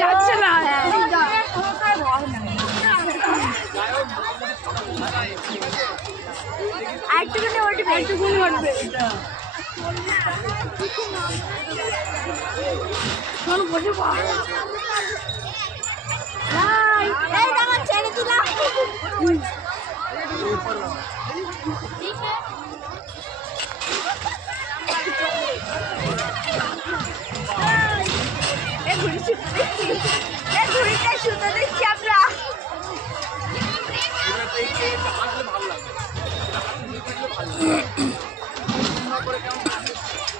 যাচ্ছে না একটুখানি ওঠবে একটুখানি ওঠবে ছেড়ে দিলাম ঘুড়িটা সুতো দিচ্ছি আমরা